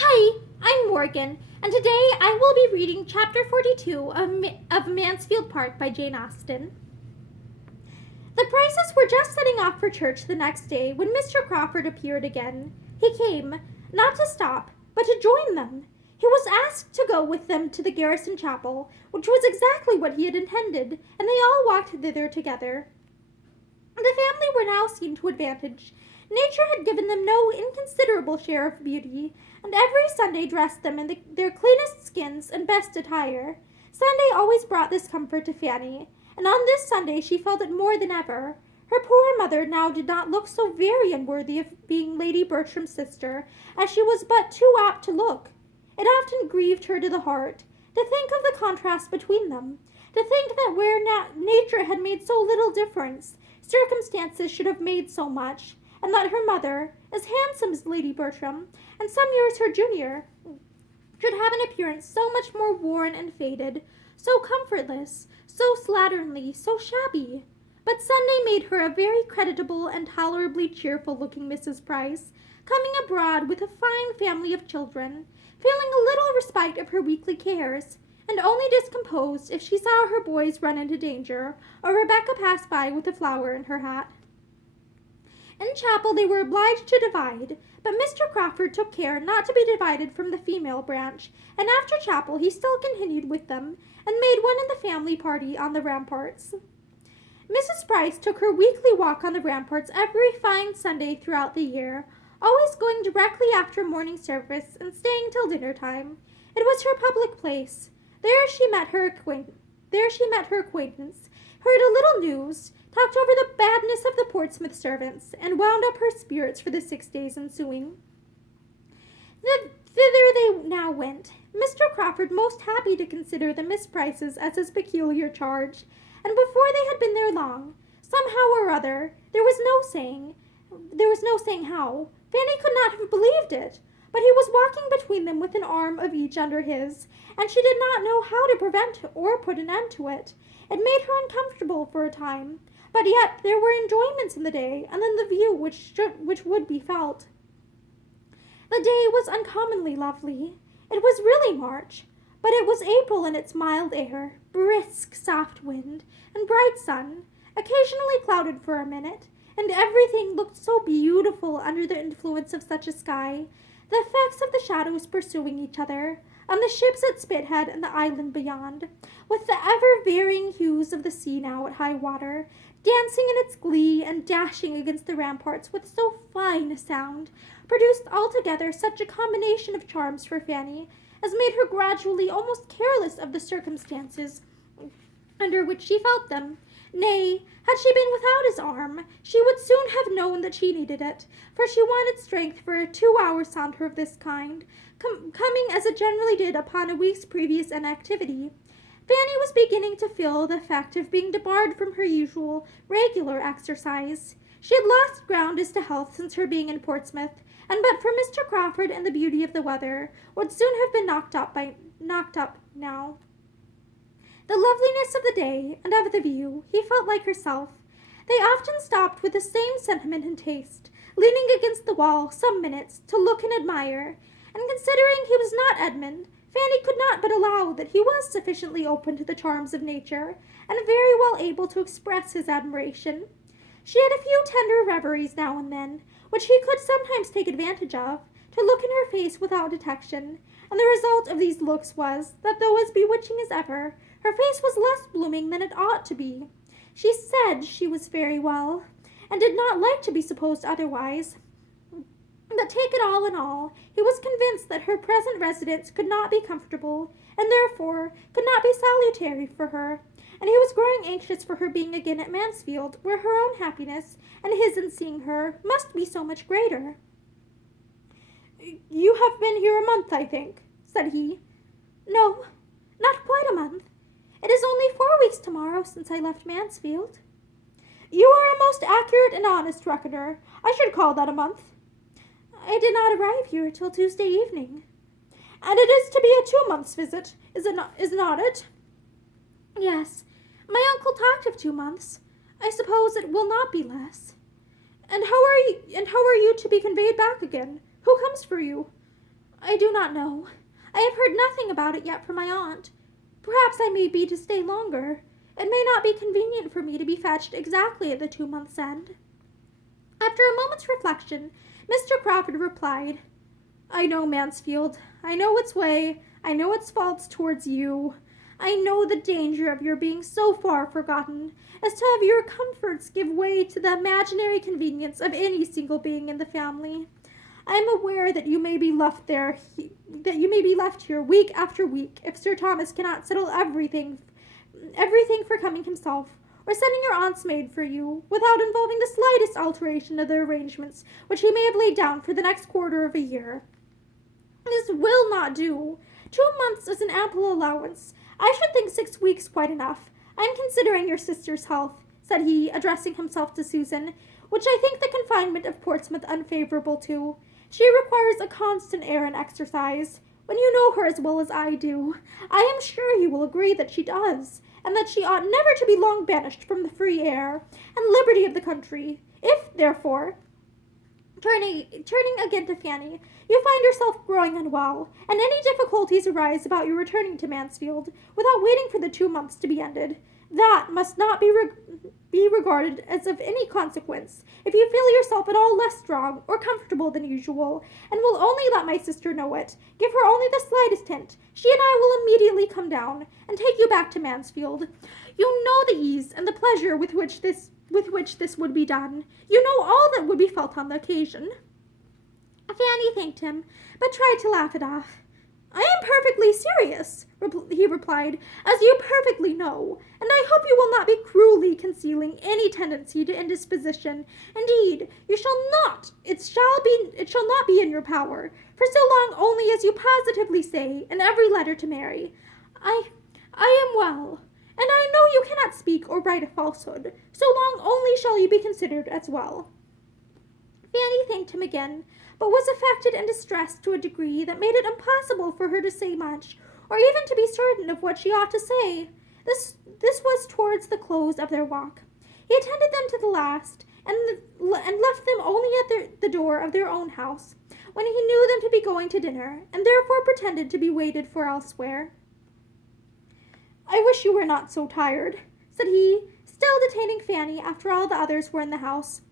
Hi, I'm Morgan, and today I will be reading Chapter 42 of Mansfield Park by Jane Austen. The Prices were just setting off for church the next day when Mr. Crawford appeared again. He came, not to stop, but to join them. He was asked to go with them to the garrison chapel, which was exactly what he had intended, and they all walked thither together. The family were now seen to advantage. Nature had given them no inconsiderable share of beauty, and every Sunday dressed them in their cleanest skins and best attire. Sunday always brought this comfort to Fanny, and on this Sunday she felt it more than ever. Her poor mother now did not look so very unworthy of being Lady Bertram's sister, as she was but too apt to look. It often grieved her to the heart to think of the contrast between them, to think that where nature had made so little difference, circumstances should have made so much, and that her mother, as handsome as Lady Bertram, and some years her junior, should have an appearance so much more worn and faded, so comfortless, so slatternly, so shabby. But Sunday made her a very creditable and tolerably cheerful-looking Mrs. Price, coming abroad with a fine family of children, feeling a little respite of her weekly cares, and only discomposed if she saw her boys run into danger, or Rebecca pass by with a flower in her hat. In chapel they were obliged to divide, but Mr. Crawford took care not to be divided from the female branch, and after chapel he still continued with them, and made one in the family party on the ramparts. Mrs. Price took her weekly walk on the ramparts every fine Sunday throughout the year, always going directly after morning service and staying till dinner time. It was her public place. There she met her acquaintance, heard a little news, talked over the badness of the Portsmouth servants, and wound up her spirits for the 6 days ensuing. Thither they now went, Mr. Crawford most happy to consider the Miss Prices as his peculiar charge, and before they had been there long, somehow or other, there was no saying how, Fanny could not have believed it, but he was walking between them with an arm of each under his, and she did not know how to prevent or put an end to it. It made her uncomfortable for a time, but yet there were enjoyments in the day, and in the view which would be felt. The day was uncommonly lovely. It was really March, but it was April in its mild air, brisk, soft wind, and bright sun, occasionally clouded for a minute, and everything looked so beautiful under the influence of such a sky, the effects of the shadows pursuing each other, on the ships at Spithead and the island beyond, with the ever-varying hues of the sea now at high water, dancing in its glee and dashing against the ramparts with so fine a sound, produced altogether such a combination of charms for Fanny as made her gradually almost careless of the circumstances under which she felt them. Nay, had she been without his arm, she would soon have known that she needed it, for she wanted strength for a 2-hour saunter of this kind, coming as it generally did upon a week's previous inactivity. Fanny was beginning to feel the effect of being debarred from her usual regular exercise. She had lost ground as to health since her being in Portsmouth, and but for Mr. Crawford and the beauty of the weather, would soon have been knocked up now. The loveliness of the day and of the view, he felt like herself. They often stopped with the same sentiment and taste, leaning against the wall some minutes to look and admire, and considering he was not Edmund, Fanny could not but allow that he was sufficiently open to the charms of nature, and very well able to express his admiration. She had a few tender reveries now and then, which he could sometimes take advantage of, to look in her face without detection, and the result of these looks was, that though as bewitching as ever, her face was less blooming than it ought to be. She said she was very well, and did not like to be supposed otherwise. But take it all in all, he was convinced that her present residence could not be comfortable, and therefore could not be salutary for her, and he was growing anxious for her being again at Mansfield, where her own happiness, and his in seeing her, must be so much greater. "You have been here a month, I think," said he. "No, not quite a month. It is only 4 weeks tomorrow since I left Mansfield." "You are a most accurate and honest reckoner. I should call that a month." "I did not arrive here till Tuesday evening." "And it is to be a 2 months' visit, is not it?" "Yes. My uncle talked of 2 months. I suppose it will not be less." "And how are you to be conveyed back again? Who comes for you?" I do not know. I have heard nothing about it yet from my aunt. Perhaps I may be to stay longer. It may not be convenient for me to be fetched exactly at the 2 months' end. After a moment's reflection, Mr. Crawford replied, I know Mansfield. I know its way. I know its faults towards you. I know the danger of your being so far forgotten as to have your comforts give way to the imaginary convenience of any single being in the family. I am aware that you may be left here week after week if Sir Thomas cannot settle everything for coming himself, or sending your aunt's maid for you, without involving the slightest alteration of the arrangements which he may have laid down for the next quarter of a year. This will not do. 2 months is an ample allowance. I should think 6 weeks quite enough. I am considering your sister's health, said he, addressing himself to Susan, which I think the confinement of Portsmouth unfavorable to. She requires a constant air and exercise. When you know her as well as I do, I am sure you will agree that she does, and that she ought never to be long banished from the free air and liberty of the country. If, therefore, turning again to Fanny, you find yourself growing unwell, and any difficulties arise about your returning to Mansfield, without waiting for the 2 months to be ended, that must not be regarded as of any consequence, if you feel yourself at all less strong or comfortable than usual, and will only let my sister know it. Give her only the slightest hint. She and I will immediately come down, and take you back to Mansfield. You know the ease and the pleasure with which this would be done. You know all that would be felt on the occasion. Fanny thanked him, but tried to laugh it off. I am perfectly serious, he replied, as you perfectly know, and I hope you will not be cruelly concealing any tendency to indisposition. Indeed, you shall not. It shall not be in your power, for so long only as you positively say in every letter to Mary, I am well, and I know you cannot speak or write a falsehood. So long only shall you be considered as well. Fanny thanked him again, but was affected and distressed to a degree that made it impossible for her to say much, or even to be certain of what she ought to say. This was towards the close of their walk. He attended them to the last, and left them only at the door of their own house, when he knew them to be going to dinner, and therefore pretended to be waited for elsewhere. I wish you were not so tired, said he, still detaining Fanny after all the others were in the house.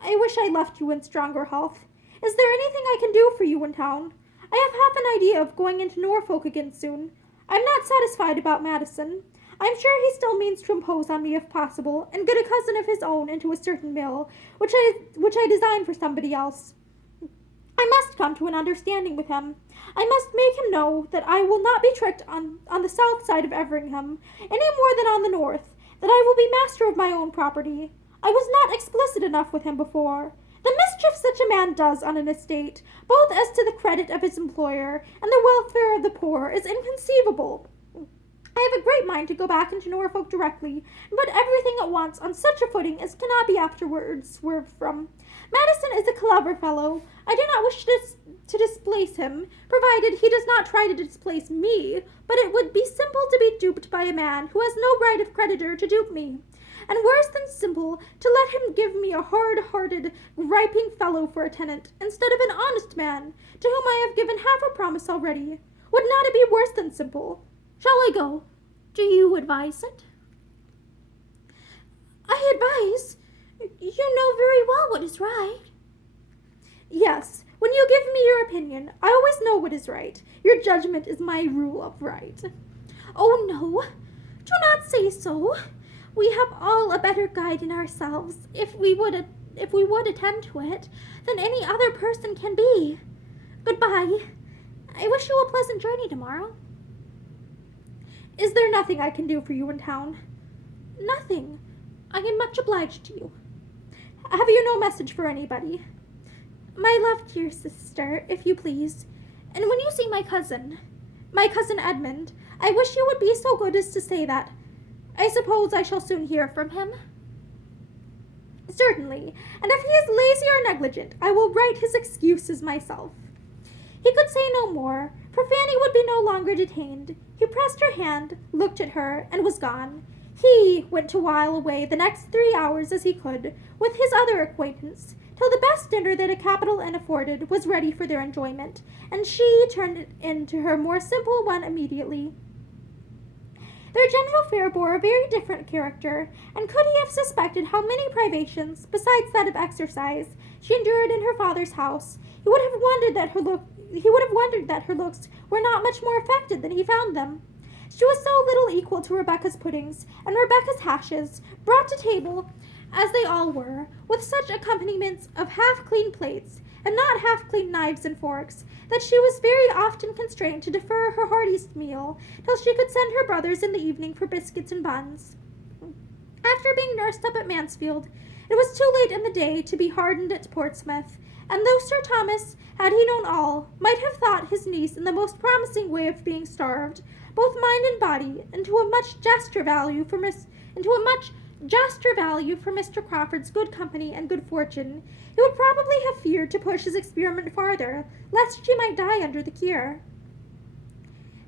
I wish I left you in stronger health. Is there anything I can do for you in town? I have half an idea of going into Norfolk again soon. I'm not satisfied about Madison. I'm sure he still means to impose on me if possible, and get a cousin of his own into a certain mill, which I design for somebody else. I must come to an understanding with him. I must make him know that I will not be tricked on the south side of Everingham, any more than on the north, that I will be master of my own property. I was not explicit enough with him before. The mischief such a man does on an estate, both as to the credit of his employer and the welfare of the poor, is inconceivable. I have a great mind to go back into Norfolk directly, and put everything at once on such a footing as cannot be afterwards swerved from. Madison is a clever fellow. I do not wish to displace him, provided he does not try to displace me, but it would be simple to be duped by a man who has no right of creditor to dupe me, and worse than simple to let him give me a hard-hearted, griping fellow for a tenant, instead of an honest man, to whom I have given half a promise already. Would not it be worse than simple? Shall I go? Do you advise it? I advise? You know very well what is right. Yes, when you give me your opinion, I always know what is right. Your judgment is my rule of right. Oh, no, do not say so. We have all a better guide in ourselves, if we would attend to it, than any other person can be. Goodbye. I wish you a pleasant journey tomorrow. Is there nothing I can do for you in town? Nothing. I am much obliged to you. Have you no message for anybody? My love to your sister, if you please. And when you see my cousin Edmund, I wish you would be so good as to say that. I suppose I shall soon hear from him? Certainly, and if he is lazy or negligent, I will write his excuses myself. He could say no more, for Fanny would be no longer detained. He pressed her hand, looked at her, and was gone. He went to while away the next 3 hours as he could, with his other acquaintance, till the best dinner that a capital inn afforded was ready for their enjoyment, and she turned it into her more simple one immediately. Their general fare bore a very different character, and could he have suspected how many privations, besides that of exercise, she endured in her father's house, he would have wondered that her looks were not much more affected than he found them. She was so little equal to Rebecca's puddings and Rebecca's hashes, brought to table, as they all were, with such accompaniments of half-clean plates, and not half-clean knives and forks, that she was very often constrained to defer her heartiest meal till she could send her brothers in the evening for biscuits and buns. After being nursed up at Mansfield, it was too late in the day to be hardened at Portsmouth, and though Sir Thomas, had he known all, might have thought his niece in the most promising way of being starved, both mind and body, into a much juster value for Mr. Crawford's good company and good fortune, he would probably have feared to push his experiment farther, lest she might die under the cure.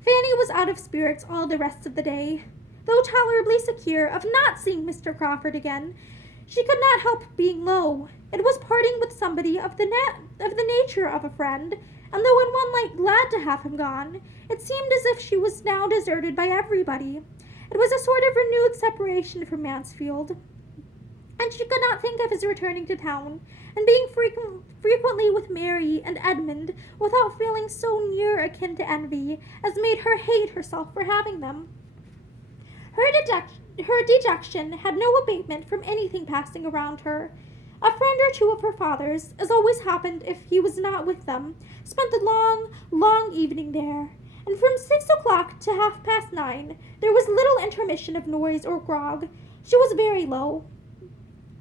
Fanny was out of spirits all the rest of the day. Though tolerably secure of not seeing Mr. Crawford again, she could not help being low. It was parting with somebody of the nature of a friend, and though in one light glad to have him gone, it seemed as if she was now deserted by everybody. It was a sort of renewed separation from Mansfield, and she could not think of his returning to town, and being frequently with Mary and Edmund, without feeling so near akin to envy as made her hate herself for having them. Her dejection had no abatement from anything passing around her. A friend or two of her father's, as always happened if he was not with them, spent the long evening there, and from 6 o'clock to 9:30 there was little intermission of noise or grog. She was very low.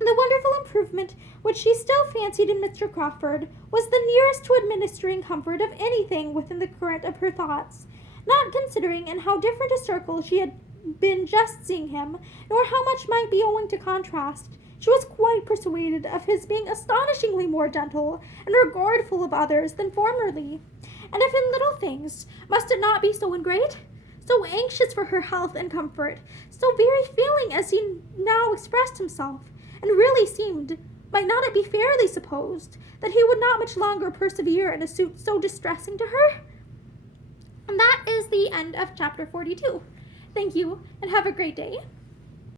The wonderful improvement which she still fancied in Mr. Crawford was the nearest to administering comfort of anything within the current of her thoughts, not considering in how different a circle she had been just seeing him, nor how much might be owing to contrast. She was quite persuaded of his being astonishingly more gentle and regardful of others than formerly. And if in little things, must it not be so in great? So anxious for her health and comfort, so very feeling as he now expressed himself, and really seemed, might not it be fairly supposed, that he would not much longer persevere in a suit so distressing to her? And that is the end of chapter 42. Thank you, and have a great day.